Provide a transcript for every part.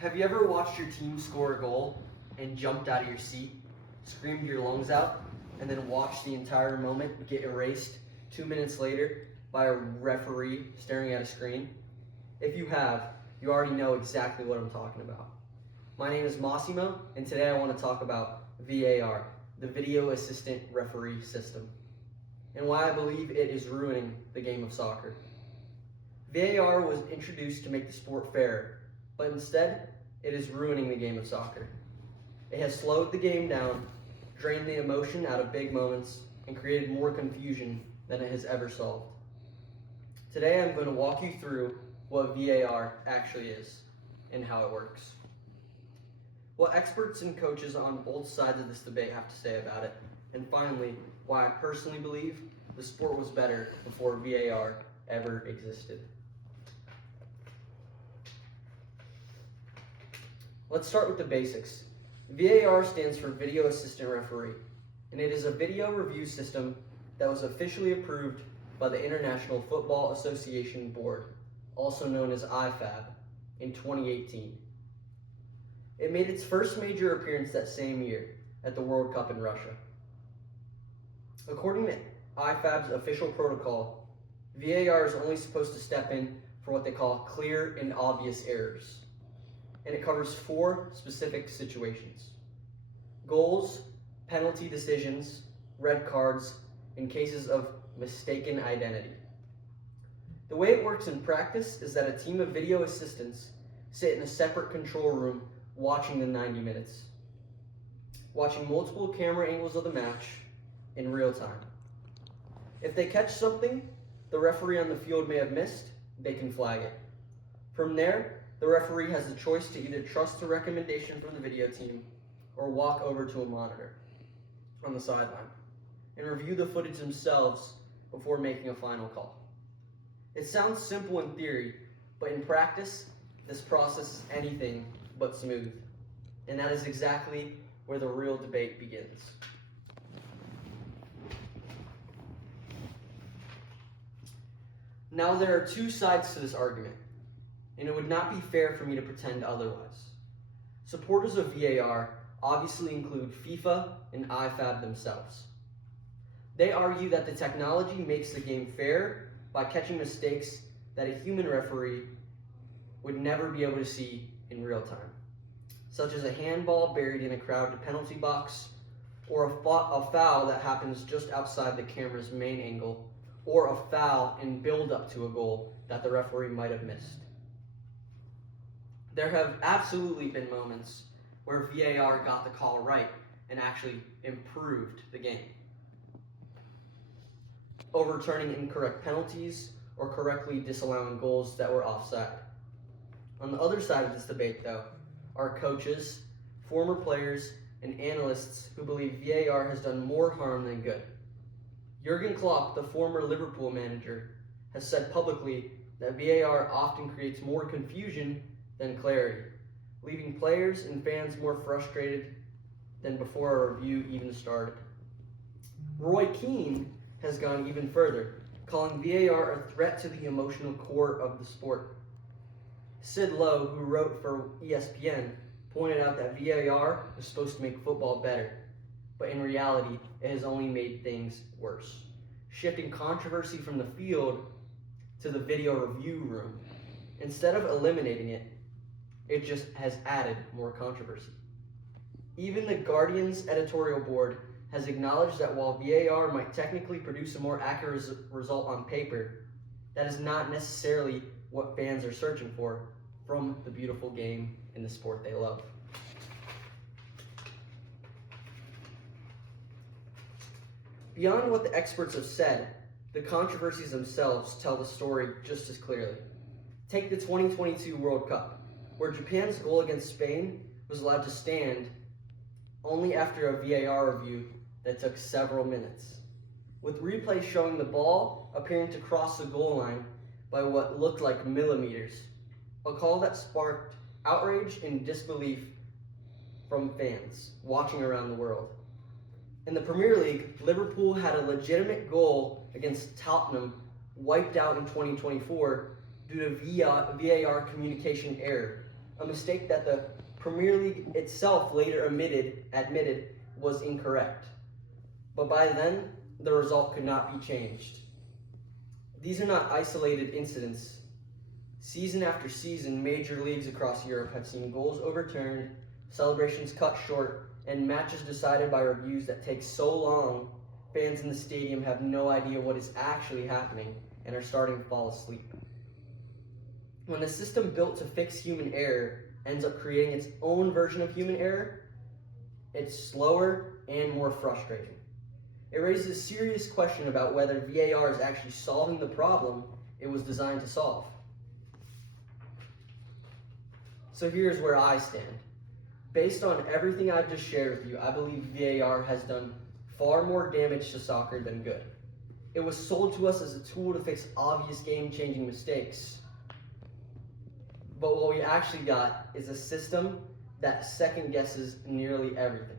Have you ever watched your team score a goal and jumped out of your seat, screamed your lungs out, and then watched the entire moment get erased 2 minutes later by a referee staring at a screen? If you have, you already know exactly what I'm talking about. My name is Massimo, and today I want to talk about VAR, the Video Assistant Referee System, and why I believe it is ruining the game of soccer. VAR was introduced to make the sport fairer, but instead, it is ruining the game of soccer. It has slowed the game down, drained the emotion out of big moments, and created more confusion than it has ever solved. Today, I'm going to walk you through what VAR actually is and how it works. What experts and coaches on both sides of this debate have to say about it, and finally, why I personally believe the sport was better before VAR ever existed. Let's start with the basics. VAR stands for Video Assistant Referee, and it is a video review system that was officially approved by the International Football Association Board, also known as IFAB, in 2018. It made its first major appearance that same year at the World Cup in Russia. According to IFAB's official protocol, VAR is only supposed to step in for what they call clear and obvious errors, and it covers 4 specific situations: goals, penalty decisions, red cards, and cases of mistaken identity. The way it works in practice is that a team of video assistants sit in a separate control room watching the 90 minutes, watching multiple camera angles of the match in real time. If they catch something the referee on the field may have missed, they can flag it. From there, the referee has the choice to either trust the recommendation from the video team or walk over to a monitor on the sideline and review the footage themselves before making a final call. It sounds simple in theory, but in practice, this process is anything but smooth. And that is exactly where the real debate begins. Now, there are 2 sides to this argument, and it would not be fair for me to pretend otherwise. Supporters of VAR obviously include FIFA and IFAB themselves. They argue that the technology makes the game fair by catching mistakes that a human referee would never be able to see in real time, such as a handball buried in a crowded penalty box, or a foul that happens just outside the camera's main angle, or a foul in build-up to a goal that the referee might have missed. There have absolutely been moments where VAR got the call right and actually improved the game, overturning incorrect penalties or correctly disallowing goals that were offside. On the other side of this debate, though, are coaches, former players, and analysts who believe VAR has done more harm than good. Jurgen Klopp, the former Liverpool manager, has said publicly that VAR often creates more confusion than clarity, leaving players and fans more frustrated than before a review even started. Roy Keane has gone even further, calling VAR a threat to the emotional core of the sport. Sid Lowe, who wrote for ESPN, pointed out that VAR is supposed to make football better, but in reality, it has only made things worse, shifting controversy from the field to the video review room. Instead of eliminating it, it just has added more controversy. Even the Guardian's editorial board has acknowledged that while VAR might technically produce a more accurate result on paper, that is not necessarily what fans are searching for from the beautiful game and the sport they love. Beyond what the experts have said, the controversies themselves tell the story just as clearly. Take the 2022 World Cup, where Japan's goal against Spain was allowed to stand only after a VAR review that took several minutes, with replays showing the ball appearing to cross the goal line by what looked like millimeters, a call that sparked outrage and disbelief from fans watching around the world. In the Premier League, Liverpool had a legitimate goal against Tottenham wiped out in 2024 due to VAR communication error, a mistake that the Premier League itself later admitted was incorrect. But by then, the result could not be changed. These are not isolated incidents. Season after season, major leagues across Europe have seen goals overturned, celebrations cut short, and matches decided by reviews that take so long, fans in the stadium have no idea what is actually happening and are starting to fall asleep. When a system built to fix human error ends up creating its own version of human error, it's slower and more frustrating. It raises a serious question about whether VAR is actually solving the problem it was designed to solve. So here's where I stand. Based on everything I've just shared with you, I believe VAR has done far more damage to soccer than good. It was sold to us as a tool to fix obvious game-changing mistakes. But what we actually got is a system that second-guesses nearly everything,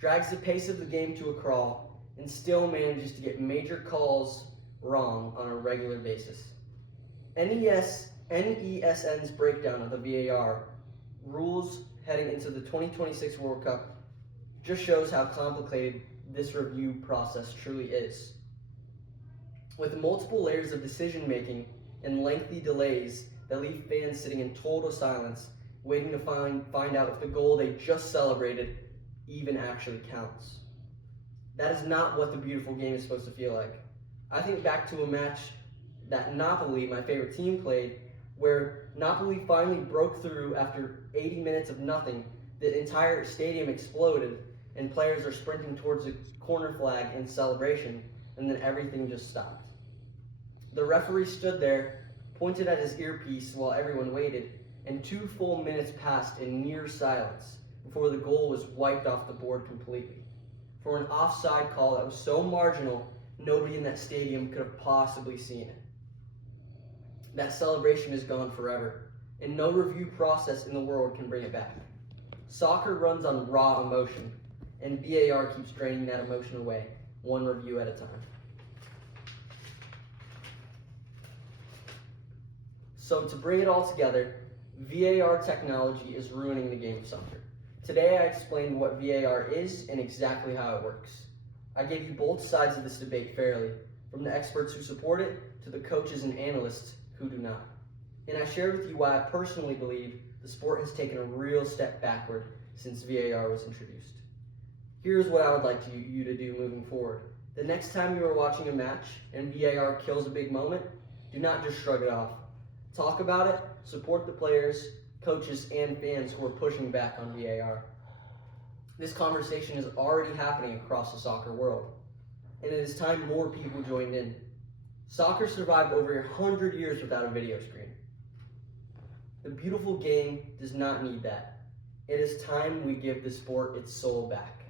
drags the pace of the game to a crawl, and still manages to get major calls wrong on a regular basis. NESN's breakdown of the VAR rules heading into the 2026 World Cup just shows how complicated this review process truly is. With multiple layers of decision making and lengthy delays that leave fans sitting in total silence, waiting to find out if the goal they just celebrated even actually counts. That is not what the beautiful game is supposed to feel like. I think back to a match that Napoli, my favorite team, played, where Napoli finally broke through after 80 minutes of nothing. The entire stadium exploded, and players are sprinting towards the corner flag in celebration, and then everything just stopped. The referee stood there, pointed at his earpiece while everyone waited, and 2 full minutes passed in near silence before the goal was wiped off the board completely. For an offside call that was so marginal, nobody in that stadium could have possibly seen it. That celebration is gone forever, and no review process in the world can bring it back. Soccer runs on raw emotion, and VAR keeps draining that emotion away, one review at a time. So to bring it all together, VAR technology is ruining the game of soccer. Today I explained what VAR is and exactly how it works. I gave you both sides of this debate fairly, from the experts who support it to the coaches and analysts who do not. And I shared with you why I personally believe the sport has taken a real step backward since VAR was introduced. Here's what I would like you to do moving forward. The next time you are watching a match and VAR kills a big moment, do not just shrug it off. Talk about it, support the players, coaches, and fans who are pushing back on VAR. This conversation is already happening across the soccer world, and it is time more people joined in. Soccer survived over 100 years without a video screen. The beautiful game does not need that. It is time we give the sport its soul back.